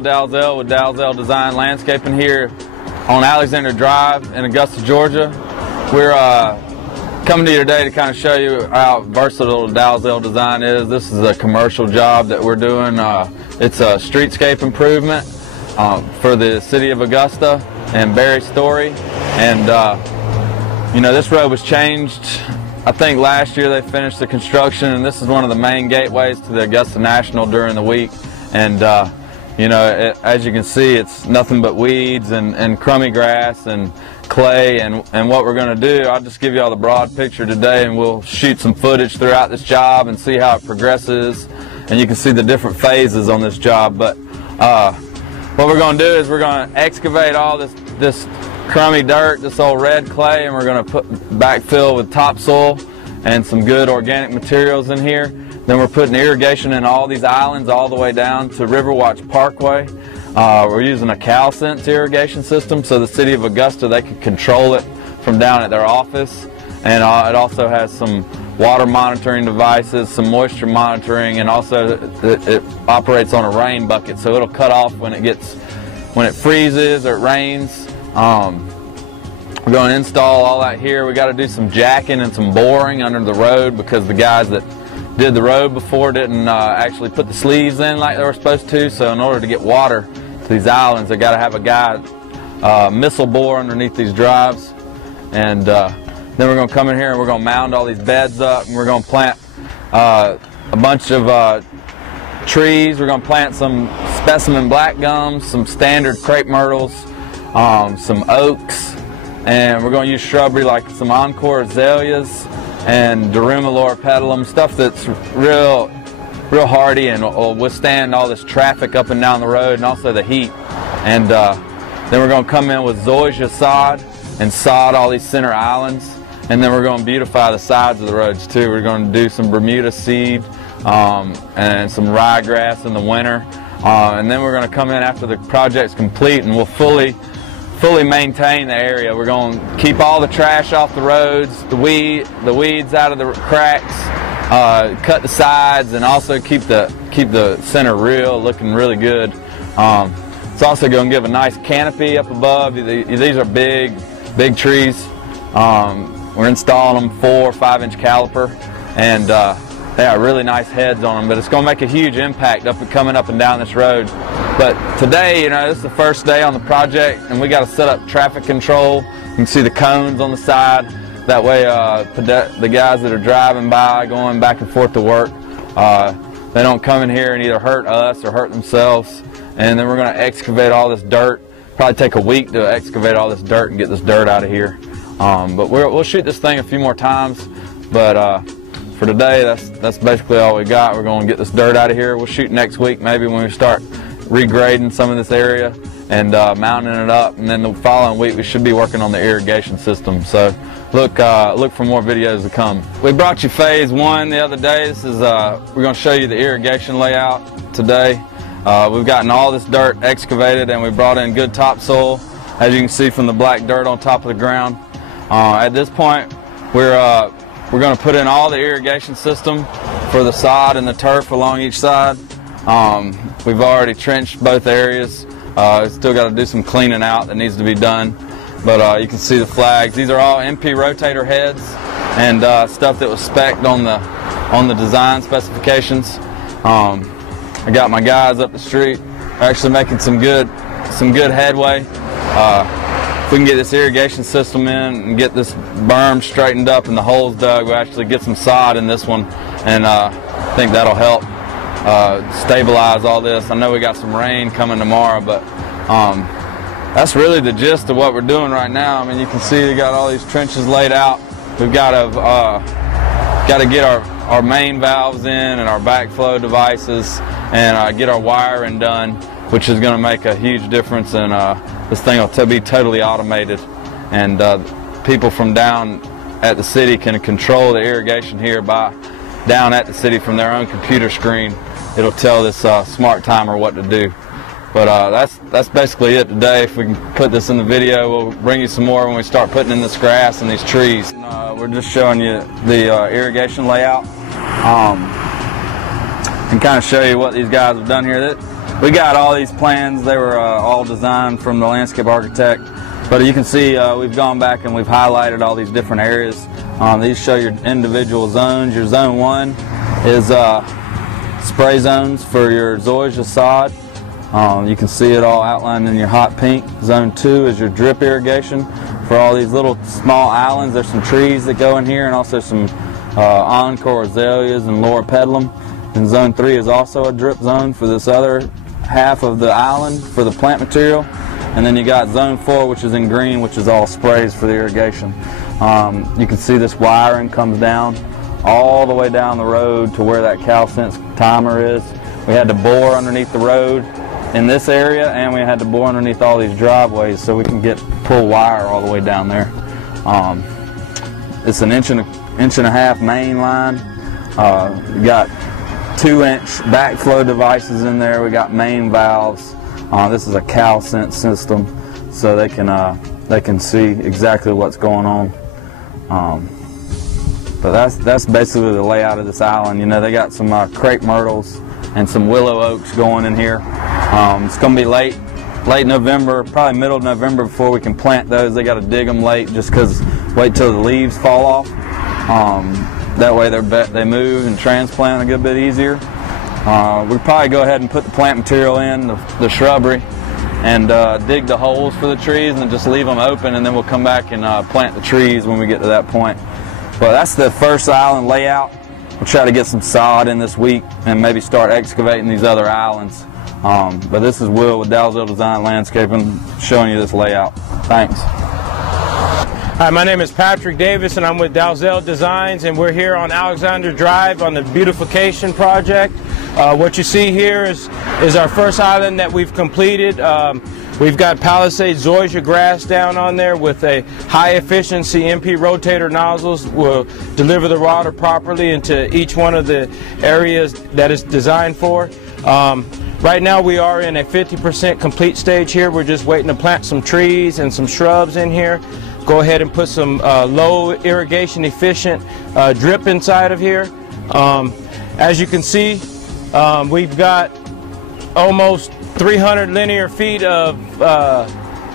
Bill Dalzell with Dalzell Design Landscaping here on Alexander Drive in Augusta, Georgia. We're coming to you today to kind of show you how versatile Dalzell Design is. This is a commercial job that we're doing. It's a streetscape improvement for the city of Augusta and Barry Story. And you know, this road was changed. I think last year they finished the construction, and this is one of the main gateways to the Augusta National during the week. And you know, as you can see, it's nothing but weeds and crummy grass and clay. And what we're going to do, I'll just give you all the broad picture today, and we'll shoot some footage throughout this job and see how it progresses. And you can see the different phases on this job. But what we're going to do is we're going to excavate all this crummy dirt, this old red clay, and we're going to backfill with topsoil and some good organic materials in here. Then we're putting irrigation in all these islands all the way down to Riverwatch Parkway. We're using a CalSense irrigation system, so the city of Augusta, they can control it from down at their office. And it also has some water monitoring devices, some moisture monitoring, and also it operates on a rain bucket, so it'll cut off when it freezes or it rains. We're going to install all that here. We got to do some jacking and some boring under the road because the guys that did the road before didn't actually put the sleeves in like they were supposed to. So in order to get water to these islands, they got to have a guy missile bore underneath these drives. And then we're going to come in here and we're going to mound all these beds up, and we're going to plant a bunch of trees. We're going to plant some specimen black gums, some standard crepe myrtles, some oaks, and we're going to use shrubbery like some encore azaleas and Daruma petalum, stuff that's real hardy and will withstand all this traffic up and down the road and also the heat. And then we're going to come in with zoysia sod and sod all these center islands, and then we're going to beautify the sides of the roads too. We're going to do some Bermuda seed and some ryegrass in the winter, and then we're going to come in after the project's complete and we'll fully maintain the area. We're going to keep all the trash off the roads, the weeds out of the cracks, cut the sides, and also keep the center looking really good. It's also going to give a nice canopy up above. These are big trees. We're installing them 4 or 5 inch caliper, and they got really nice heads on them, but it's going to make a huge impact coming up and down this road. But today, you know, this is the first day on the project, and we got to set up traffic control. You can see the cones on the side. That way, the guys that are driving by, going back and forth to work, they don't come in here and either hurt us or hurt themselves. And then we're going to excavate all this dirt. Probably take a week to excavate all this dirt and get this dirt out of here. But we'll shoot this thing a few more times. But for today, that's basically all we got. We're going to get this dirt out of here. We'll shoot next week, maybe when we start regrading some of this area and mounting it up, and then the following week we should be working on the irrigation system. So look for more videos to come. We brought you phase 1 the other day. This is we're going to show you the irrigation layout today. We've gotten all this dirt excavated, and we brought in good topsoil, as you can see from the black dirt on top of the ground. At this point, we're going to put in all the irrigation system for the sod and the turf along each side. We've already trenched both areas. Still got to do some cleaning out that needs to be done. But you can see the flags. These are all MP rotator heads and stuff that was spec'd on the design specifications. I got my guys up the street actually making some good headway. If we can get this irrigation system in and get this berm straightened up and the holes dug, we'll actually get some sod in this one, and I think that'll help stabilize all this. I know we got some rain coming tomorrow, but that's really the gist of what we're doing right now. I mean, you can see we got all these trenches laid out. We've got to get our main valves in and our backflow devices and get our wiring done, which is going to make a huge difference. And this thing will be totally automated, and people from down at the city can control the irrigation here down at the city from their own computer screen. It'll tell this smart timer what to do. But that's basically it today. If we can put this in the video, we'll bring you some more when we start putting in this grass and these trees. We're just showing you the irrigation layout and kind of show you what these guys have done here. we got all these plans. They were all designed from the landscape architect. But you can see we've gone back and we've highlighted all these different areas. These show your individual zones. Your zone 1 is spray zones for your zoysia sod. You can see it all outlined in your hot pink. Zone 2 is your drip irrigation for all these little small islands. There's some trees that go in here and also some encore azaleas and laura pedalum. And zone 3 is also a drip zone for this other half of the island for the plant material. And then you got zone 4, which is in green, which is all sprays for the irrigation. You can see this wiring comes down all the way down the road to where that CalSense timer is. We had to bore underneath the road in this area, and we had to bore underneath all these driveways so we can pull wire all the way down there. It's an inch and a half main line. We got 2-inch backflow devices in there. We got main valves. This is a CalSense system, so they can see exactly what's going on. But that's basically the layout of this island. You know, they got some crepe myrtles and some willow oaks going in here. It's going to be late November, probably middle of November before we can plant those. They got to dig them late just because wait till the leaves fall off. That way they move and transplant a good bit easier. We'll probably go ahead and put the plant material in, the shrubbery, and dig the holes for the trees and just leave them open, and then we'll come back and plant the trees when we get to that point. But that's the first island layout. We'll try to get some sod in this week and maybe start excavating these other islands. But this is Will with Dalzell Design Landscaping showing you this layout. Thanks. Hi, my name is Patrick Davis and I'm with Dalzell Designs, and we're here on Alexander Drive on the beautification project. What you see here is our first island that we've completed. We've got Palisade zoysia grass down on there with a high efficiency MP rotator nozzles. Will deliver the water properly into each one of the areas that it's designed for. Right now we are in a 50% complete stage here. We're just waiting to plant some trees and some shrubs in here. Go ahead and put some low irrigation efficient drip inside of here. As you can see, we've got almost 300 linear feet of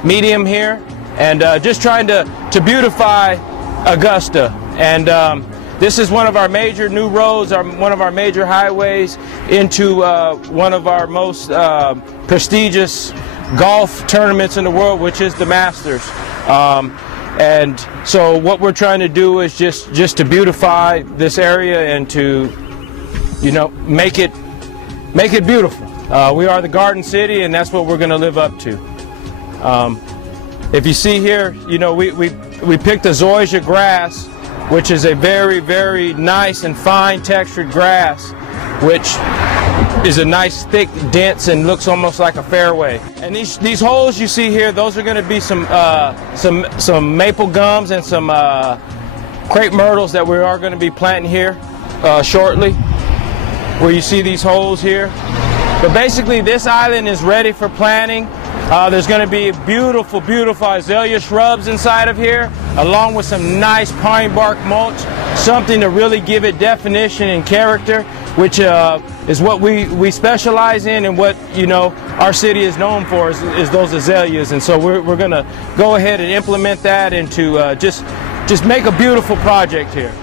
medium here, and just trying to beautify Augusta. And this is one of our major new roads, one of our major highways into one of our most prestigious golf tournaments in the world, which is the Masters. And so what we're trying to do is just to beautify this area and to, you know, make it beautiful. We are the Garden City, and that's what we're going to live up to. If you see here, you know, we picked a zoysia grass, which is a very, very nice and fine textured grass, which is a nice thick dense and looks almost like a fairway. And these holes you see here, those are going to be some maple gums and some crepe myrtles that we are going to be planting here shortly, where you see these holes here. But basically this island is ready for planting. There's going to be beautiful, beautiful azalea shrubs inside of here, along with some nice pine bark mulch, something to really give it definition and character, which is what we specialize in, and what, you know, our city is known for is those azaleas. And so we're going to go ahead and implement that into just make a beautiful project here.